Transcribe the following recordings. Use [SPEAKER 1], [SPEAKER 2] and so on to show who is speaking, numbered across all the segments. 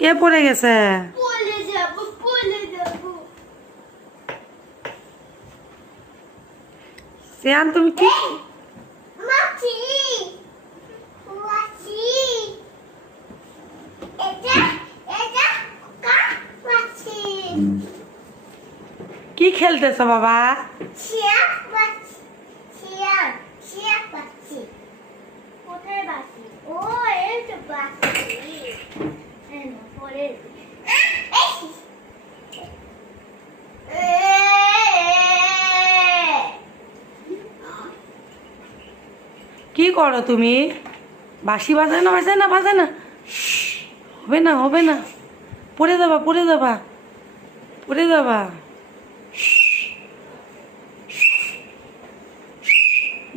[SPEAKER 1] কে পড়ে গেছে? সিয়ান তুমি কি?
[SPEAKER 2] কা
[SPEAKER 1] কি খেলতেছো বাবা? কি করো তুমি? বাসি বাজায় না বাজায় না বাজায় না? হবে না হবে না। পড়ে যাবা পড়ে যাবা। পড়ে যাবা।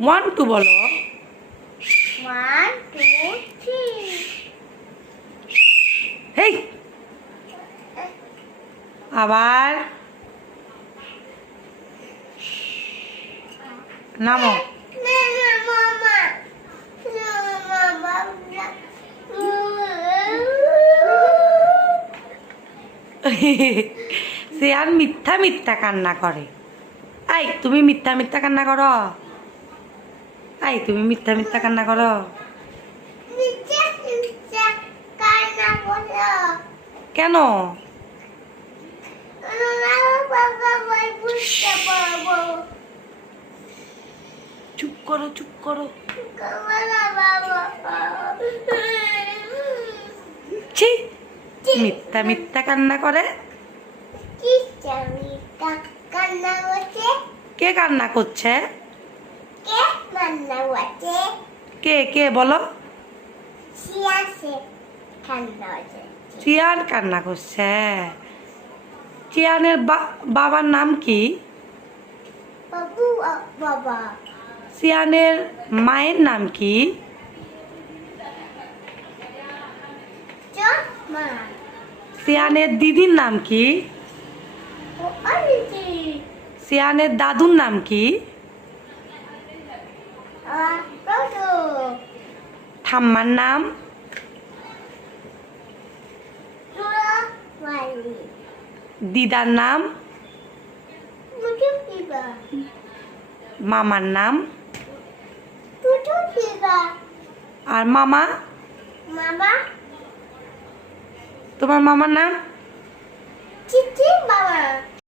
[SPEAKER 1] ওয়ান টু বলো।
[SPEAKER 2] ওয়ান
[SPEAKER 1] আবার নামো। সে আর মিথ্যা মিথ্যা কান্না করে। আই তুমি মিথ্যা মিথ্যা কান্না করো। আই তুমি মিথ্যা মিথ্যা কান্না করো। কেন? চুপ করো চুপ করো। ছি মিথ্যা মিথ্যা কান্না করে।
[SPEAKER 2] কি কান্না করছে?
[SPEAKER 1] কে
[SPEAKER 2] কে
[SPEAKER 1] বলো।
[SPEAKER 2] কান্না করছে।
[SPEAKER 1] কান্না করছে। চিয়ানের বা- বাবার নাম কি?
[SPEAKER 2] বাবু বাবা।
[SPEAKER 1] চিয়ানের মায়ের নাম কি? চিয়ানের দিদির নাম কি? চিয়ানের দাদুর নাম কি? ঠাম্মার নাম? দিদার নাম? মামার নাম? আর মামা?
[SPEAKER 2] মামা?
[SPEAKER 1] তোমার মামার নাম?
[SPEAKER 2] বাবা।